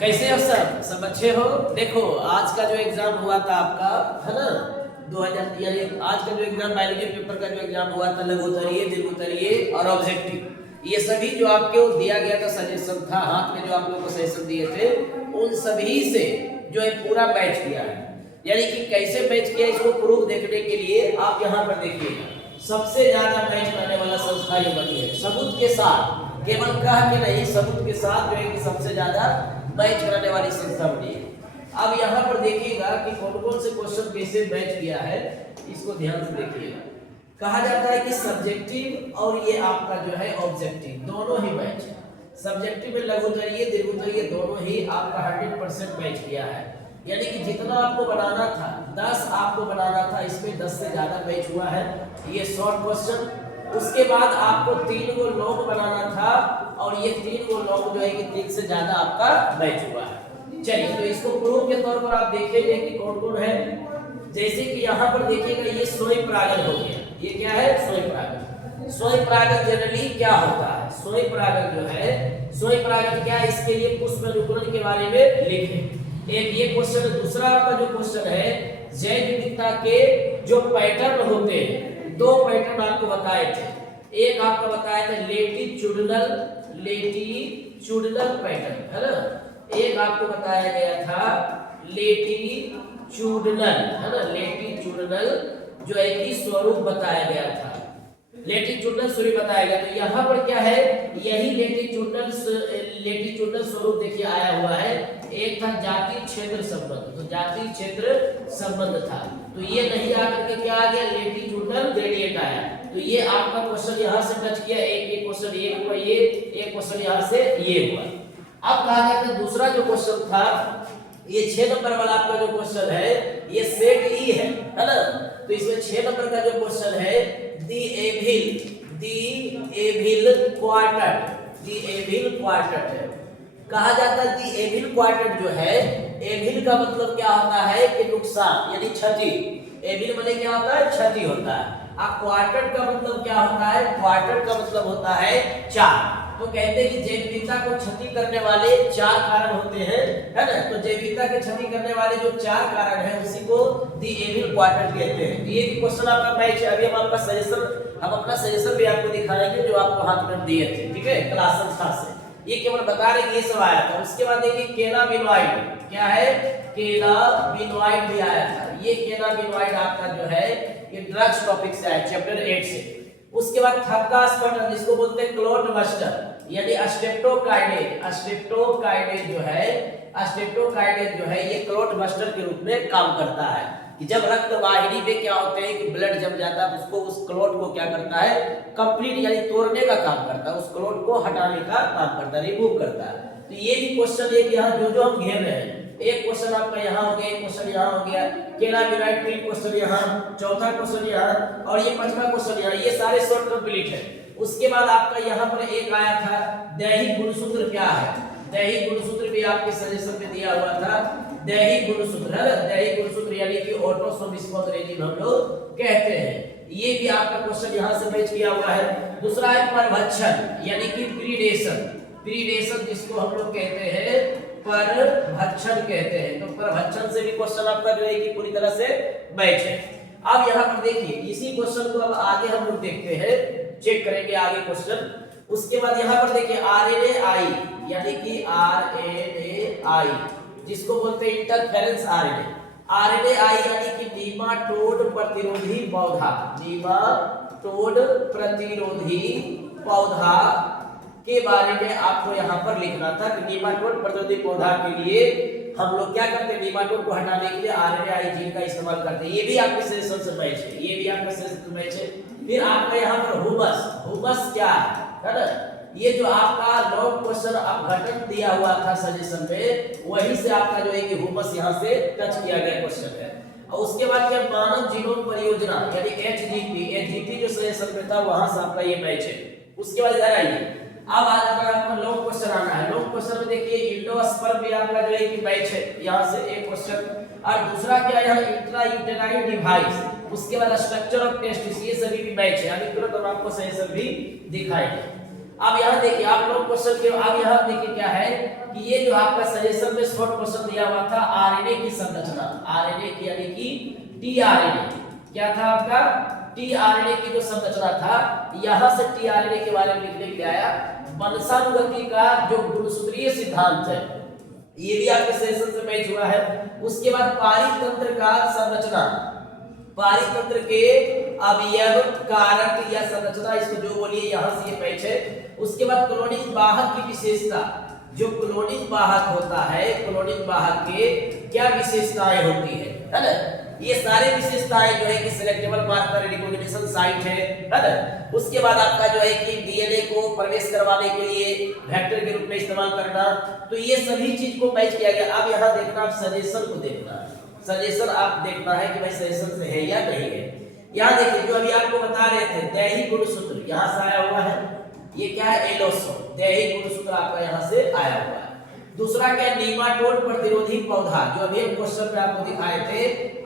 कैसे हो सब अच्छे हो। देखो आज का जो एग्जाम हुआ था आपका है ना 2000 यानी आज का जो एग्जाम बायोलॉजी पेपर का जो एग्जाम हुआ था लघुत्तरीय दीर्घोत्तरीय और ऑब्जेक्टिव ये सभी जो आपको दिया गया था सजेशन था हाथ में जो आप लोगों को सजेशन दिए थे उन सभी से जो है पूरा मैच किया है। यानी कि कैसे मैच किया इसको प्रूफ देखने के लिए आप यहाँ पर देखिएगा सबसे ज्यादा मैच करने वाला संस्था ये बनी है सबूत के साथ केवल कह के नहीं सबूत के साथ जो है कि सबसे ज्यादा मैच कराने वाली संस्था बनी है। अब यहाँ पर देखिएगा कि कौन कौन से क्वेश्चन कैसे मैच किया है इसको ध्यान से देखिएगा। कहा जाता है कि सब्जेक्टिव और ये आपका जो है ऑब्जेक्टिव दोनों ही मैच है। सब्जेक्टिव में लघुत्तरीय दीर्घोत्तरीय दोनों ही आपका 100% मैच किया है। यानी कि जितना आपको बनाना था 10 आपको बनाना था इसमें 10 से ज्यादा मैच हुआ है। ये शॉर्ट क्वेश्चन उसके बाद आपको 3 गो लॉन्ग बनाना था और ये 3 गो लॉन्ग जो है कि 3 से ज्यादा आपका मैच हुआ है। चलिए तो इसको प्रूफ के तौर पर आप देखेंगे कि कौन कौन है। जैसे कि यहाँ पर देखिएगा ये सोई परागण हो गया। ये क्या है सोई परागण। सोई परागण जनरली क्या होता है सोई परागण जो है सोई परागण क्या है इसके लिए पुष्प अनुकूलन के बारे में लिखें। एक ये क्वेश्चन दूसरा आपका जो क्वेश्चन है जैव विविधता के जो पैटर्न होते हैं 2 पैटर्न आपको बताए थे। एक आपको बताया था लेटिट्यूडिनल पैटर्न है ना। एक आपको बताया गया था लेटिट्यूडिनल है ना लेटिट्यूडिनल जो है कि स्वरूप बताया गया था। लेटिट्यूडिनल स्वरूप बताया गया तो यहाँ पर क्या है यही लेटिट्यूडिनल स्वरूप देखिए आया हुआ है। एक था जाति क्षेत्र संबंध तो जाति क्षेत्र संबंध था तो ये नहीं आकर के क्या आ गया लेटिट्यूडिनल ग्रेडियंट आया। तो ये आपका क्वेश्चन यहाँ से टच किया एक क्वेश्चन ये हुआ ये एक क्वेश्चन यहाँ से ये हुआ। अब कहा जाता है दूसरा जो क्वेश्चन था ये 6 नंबर वाला आपका जो क्वेश्चन है ये सेट ई है ना। तो इसमें 6 नंबर का जो क्वेश्चन है दी एविल क्वार्टेट है। कहा जाता है दी एविल क्वार्टेट जो है एविल का मतलब क्या होता है कि नुकसान यानी क्षति। एविल माने क्या होता है क्षति होता है। अब क्वार्टेट का मतलब क्या होता है क्वार्टेट का मतलब होता है 4। तो कहते हैं कि जैव विविधता को क्षति करने वाले 4 कारण होते हैं है ना। तो जैव विविधता की क्षति करने वाले जो 4 कारण हैं उसी को दी एविल क्वार्टेट कहते हैं। ये क्वेश्चन आपका मैच अभी हम आपका सजेशन हम अपना सजेशन भी आपको दिखाएंगे जो आपको हाथ में दिए थे ठीक है क्लास संस्था से। ये केवल बता रहे कि ये सब आया था। उसके बाद देखिए केनाबिनॉइड क्या है केनाबिनॉइड भी आया था। ये केनाबिनॉइड आपका जो है ये ड्रग्स टॉपिक से आया चैप्टर 8 से। उसके बाद थक्का स्पटर जिसको बोलते हैं क्लोट बस्टर यानी अस्ट्रेप्टोकाइनेज जो है ये क्लोट बस्टर के रूप में काम करता है कि जब रक्त वाहिनी में क्या होते हैं कि ब्लड जम जाता है उसको उस क्लोट को क्या करता है कंप्लीट यानी तोड़ने का काम करता है उस क्लोट को हटाने का काम करता है रिमूव करता है। तो ये भी क्वेश्चन एक यहाँ जो हम घेर रहे हैं एक क्वेश्चन आपका यहाँ हो गया एक क्वेश्चन यहाँ हो गया केनाबिनॉइड 3 क्वेश्चन यहाँ चौथा क्वेश्चन यहाँ और ये 5वां क्वेश्चन यहाँ ये सारे शॉर्ट कंप्लीट है। उसके बाद आपका यहाँ पर एक आया था दैहिक गुणसूत्र क्या है। दैहिक गुणसूत्र भी आपके सजेशन में दिया हुआ था। दैहिक गुणसूत्र है ना दैहिक गुणसूत्र यानी कि ऑटोसोमिस्मोस रेजिम हम लोग कहते हैं। ये भी आपका क्वेश्चन यहाँ से मैच किया हुआ है। दूसरा है परभक्षण यानी कि प्रीडेशन जिसको हम लोग कहते हैं परभक्षण कहते हैं। तो परभक्षण से भी क्वेश्चन आपका जो है कि पूरी तरह से मैच है। अब यहाँ पर देखिए इसी क्वेश्चन को अब आगे हम लोग देखते हैं चेक करेंगे आगे क्वेश्चन। उसके बाद यहाँ पर देखिए आरएनए यानी कि आरएनए जिसको बोलते हैं इंटरफेरेंस आरएनए यानी कि नीमाटोड प्रतिरोधी पौधा के बारे में आपको यहाँ पर लिखना था कि नीमाटोड प्रतिरोधी पौधा के लिए हम लोग क्या करते हैं नीमाटोड को हटाने के लिए आरएनए जीन का इस्तेमाल करते हैं। ये भी आपके सजेशन से मैच है ये भी आपका सजेशन से मैच है। फिर आपका यहाँ पर हुमस क्या है ना। ये जो आपका लॉन्ग क्वेश्चन अपघटन दिया हुआ था सजेशन में वही से आपका जो है कि हुमस यहाँ से टच किया गया क्वेश्चन है। और उसके बाद क्या मानव जीनोम परियोजना यानी एचजीपी जो सजेशन में था वहां से आपका ये मैच है। उसके बाद इधर आइए अब आज आपका लॉन्ग क्वेश्चन आना है। लॉन्ग क्वेश्चन में देखिए इंडोस्पर्म भी आपका जो है कि मैच है यहाँ से एक क्वेश्चन और दूसरा क्या यहाँ इंट्रायूटेराइन डिवाइस उसके बाद स्ट्रक्चर ऑफ टेस्टिस ये सभी भी मैच है। अभी तुरंत हम आपको सजेशन भी दिखाएंगे। अब यहाँ देखिए आप लोग क्वेश्चन के अब यहाँ देखिए क्या है कि ये जो आपका सजेशन में शॉर्ट क्वेश्चन दिया हुआ था आरएनए की संरचना, आरएनए की यानी कि टीआरएनए, क्या था आपका टीआरएनए की जो संरचना था, यहाँ से टीआरएनए के बारे में लिखने के लिए आया। वंशानुगति का जो गुणसूत्रीय सिद्धांत है ये भी आपके सेशन से मैच हुआ है। उसके बाद पारितंत्र का संरचना, पारितंत्र के अवयव कारक या संरचना, इसको जो बोलिए यहाँ से ये मैच है। उसके बाद क्लोनिक वाहक की विशेषता, जो क्लोनिक वाहक होता है, क्लोनिक वाहक के क्या विशेषताएं होती है ना, ये सारे विशेषताएं जो है कि सिलेक्टेबल मार्कर रिकॉग्निशन साइट है ना। उसके बाद आपका जो है कि डीएनए को प्रवेश करवाने के लिए वेक्टर के रूप में इस्तेमाल करना, तो ये सभी चीज को मैच किया गया। अब यहाँ देखना, आप सजेशन को देखना, सजेशन आप देखना है कि भाई सजेशन से है या नहीं है। यहाँ देखिए जो अभी आपको बता रहे थे दैहिक गुणसूत्र यहाँ से आया हुआ है, ये क्या है एलोसो, दैहिक गुणसूत्र आपका यहाँ से आया हुआ है। दूसरा क्या है नीमाटोड प्रतिरोधी पौधा, जो अभी हम क्वेश्चन में आपको दिखाए थे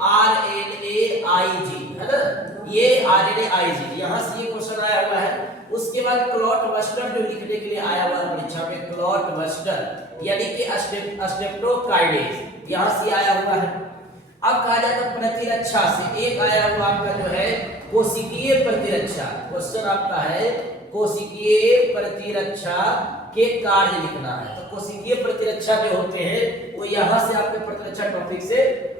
RNAIG है ना, ये RNAIG यहाँ से ये क्वेश्चन आया हुआ है। उसके बाद क्लॉट बस्टर जो लिखने के लिए आया हुआ है परीक्षा में, क्लॉट बस्टर यानी कि स्टेप्टोकाइनेज यहाँ से आया हुआ है। अब कहा जाता है प्रतिरक्षा से एक आया हुआ आपका जो है कोशिकीय प्रतिरक्षा, क्वेश्चन आपका है कोशिकीय प्रतिरक्षा के कार्य लिखना है। तो कोशिकीय प्रतिरक्षा जो होते हैं वो यहाँ से आपके प्रतिरक्षा टॉपिक से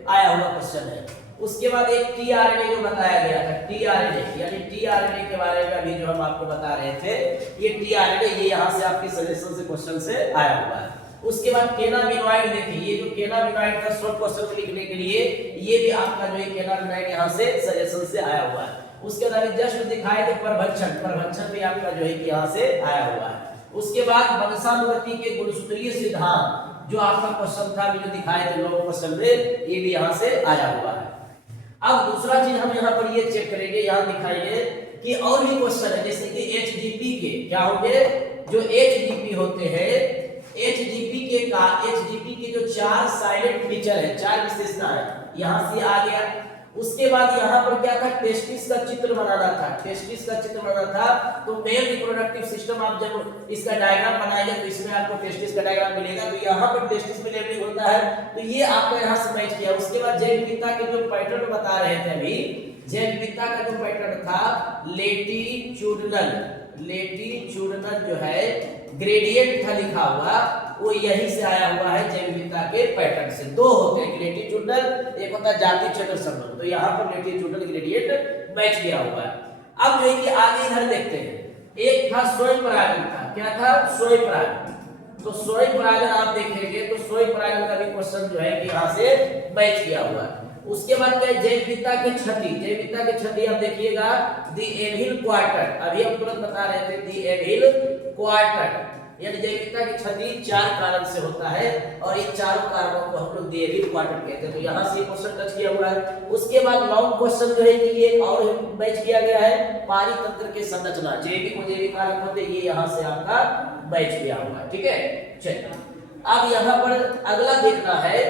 आया हुआ क्वेश्चन है। उसके बाद एक टीआरएनए जो बताया गया था, टीआरएनए यानी टीआरएनए के बारे में अभी जो हम आपको बता रहे थे, ये टीआरएनए ये यहाँ से आपके सजेशन से क्वेश्चन से आया हुआ है। उसके बाद केनाबिनॉइड देखिए, ये जो केनाबिनॉइड का शॉर्ट क्वेश्चन में लिखने के लिए ये भी आपका जो है केनाबिनॉइड यहाँ से सजेशन से आया हुआ है। उसके बाद जस्ट दिखाए थे प्रभक्षण, प्रभक्षण भी आपका जो है कि यहाँ से आया हुआ है। उसके बाद वंशानुगति के गुणसूत्रीय सिद्धांत जो आपका क्वेश्चन था, जो दिखाए थे लोग क्वेश्चन में, ये भी यहाँ से आया हुआ है। अब दूसरा चीज हम यहाँ पर ये चेक करेंगे, यहाँ दिखाइए कि और भी क्वेश्चन है जैसे कि एचडीपी के क्या होंगे, जो एचडीपी होते हैं, एचडीपी के जो 4 साइलेंट फीचर है, 4 विशेषता है, यहाँ से आ गया। उसके बाद यहाँ पर क्या था, टेस्टिस का चित्र बनाना था, टेस्टिस का चित्र बनाना था। तो मेल रिप्रोडक्टिव सिस्टम आप जब इसका डायग्राम बनाएंगे तो इसमें आपको टेस्टिस का डायग्राम मिलेगा। तो यहाँ पर टेस्टिस में लेबलिंग होता है, तो ये आपका यहाँ से मैच किया। उसके बाद जैव विविधता के जो पैटर्न बता रहे थे अभी, जैव विविधता का जो पैटर्न था लेटिट्यूडनल, लेटिट्यूडनल जो है ग्रेडियंट था लिखा हुआ, वो यही से आया हुआ है जैव विविधता के पैटर्न से। 2 होते हैं लेटिट्यूडनल, एक होता है जाति क्षेत्र संबंध, तो यहाँ पर लेटिट्यूडनल ग्रेडियंट मैच किया हुआ है। अब जो है कि आगे इधर देखते हैं, एक था स्वयं परागण था, क्या था स्वयं परागण। तो स्वयं परागण आप देखेंगे तो स्वयं परागण का भी क्वेश्चन जो है कि यहाँ से मैच किया हुआ है। उसके बाद क्या है जैव विविधता के क्षति, जैव विविधता के क्षति आप देखिएगा दी एविल क्वार्टर, अभी हम तुरंत बता रहे थे दी एविल क्वार्टर, यानी जैव विविधता की क्षति 4 कारण से होता है और इन चारों कारणों को हम लोग दी एविल क्वार्टर कहते हैं। तो यहाँ से क्वेश्चन टच किया हुआ है। उसके बाद लॉन्ग क्वेश्चन जो है कि ये और मैच किया गया है पारितंत्र के संरचना, जैविक और जैविक कारक होते ये यहाँ से आपका मैच किया हुआ है। ठीक है, चलिए अब यहाँ पर अगला देखना है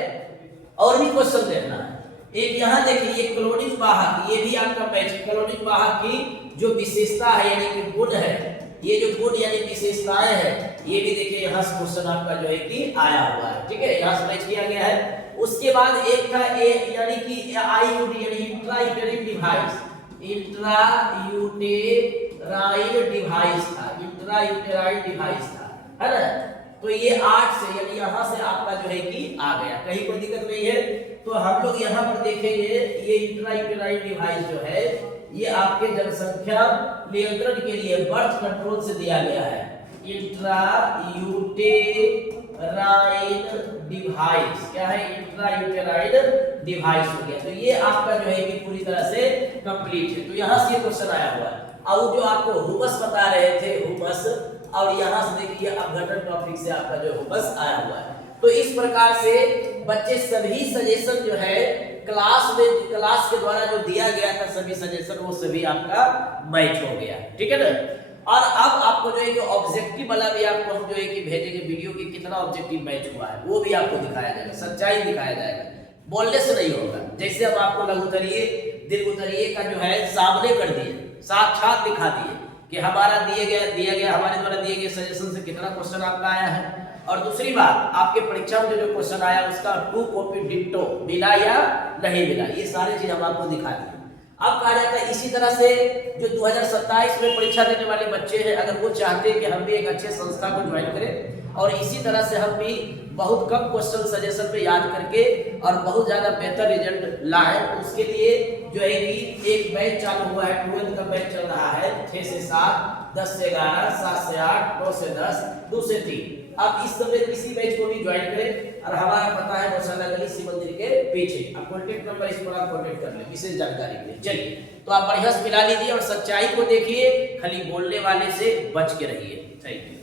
और भी क्वेश्चन देखना है। एक यहाँ देखिए ये क्लोनिक वाहक, ये भी आपका मैच, क्लोनिक वाहक की जो विशेषता है यानी कि गुण है, ये जो गुण यानी विशेषताएं हैं, ये भी देखिए यहाँ से क्वेश्चन आपका जो है कि आया हुआ है। ठीक है, यहाँ से मैच किया गया है। उसके बाद एक था ए यानी कि आईयूडी यानी इंट्रायूटेराइन डिवाइस, इंट्रायूटेराइन डिवाइस था, इंट्रायूटेराइन डिवाइस था, है ना। तो ये 8 से यानी यहाँ से आपका जो है कि आ गया, कहीं कोई दिक्कत नहीं है। तो हम लोग यहाँ पर देखेंगे ये इंट्रायूटेराइन डिवाइस जो है ये आपके जनसंख्या नियंत्रण के लिए बर्थ कंट्रोल से दिया गया है। इंट्रायूटेराइन डिवाइस क्या है, इंट्रायूटेराइन डिवाइस हो गया। तो ये आपका जो है कि पूरी तरह से कंप्लीट है। तो यहाँ से ये क्वेश्चन आया हुआ है। और जो आपको हुमस बता रहे थे, हुमस, और यहाँ से देखिए अपघटन टॉपिक से आपका जो हुमस आया हुआ है। तो इस प्रकार से बच्चे सभी सजेशन जो है क्लास के द्वारा जो दिया गया था सभी सजेशन, वो सभी आपका मैच हो गया। ठीक है ना। और अब आपको जो है कि ऑब्जेक्टिव वाला भी आपको हम जो है कि भेजेंगे वीडियो की कितना ऑब्जेक्टिव मैच हुआ है वो भी आपको दिखाया जाएगा, सच्चाई दिखाया जाएगा, बोलने से नहीं होगा। जैसे हम आपको लघुत्तरीय दीर्घोत्तरीय का जो है सामने कर दिए, साक्षात दिखा दिए, कि हमारा दिया गया हमारे द्वारा दिए गए सजेशन से कितना क्वेश्चन आपका आया है, और दूसरी बात आपके परीक्षा में जो क्वेश्चन आया उसका 2 कॉपी डिट्टो मिला या नहीं मिला, ये सारी चीज हम आपको दिखा दी। अब कहा जाता है इसी तरह से जो 2027 में परीक्षा देने वाले बच्चे हैं, अगर वो चाहते हैं कि हम भी एक अच्छे संस्था को ज्वाइन करें और इसी तरह से हम भी बहुत कम क्वेश्चन सजेशन पे याद करके और बहुत ज्यादा बेहतर रिजल्ट लाए, उसके लिए जो है कि एक बैच चालू हुआ है, 12th का बैच चल रहा है 6 से 7, 10 से 11, 7 से 8, 9 से 10, 2 से 3। आप इस समय किसी बैच को भी ज्वाइन करें और हमारा पता है गौशाला गली शिव मंदिर के पीछे। आप कॉन्टेक्ट नंबर इस पर आप कॉन्टेक्ट कर लें विशेष जानकारी के लिए। चलिए तो आप बढ़िया से मिला लीजिए और सच्चाई को देखिए, खाली बोलने वाले से बच के रहिए। Thank you.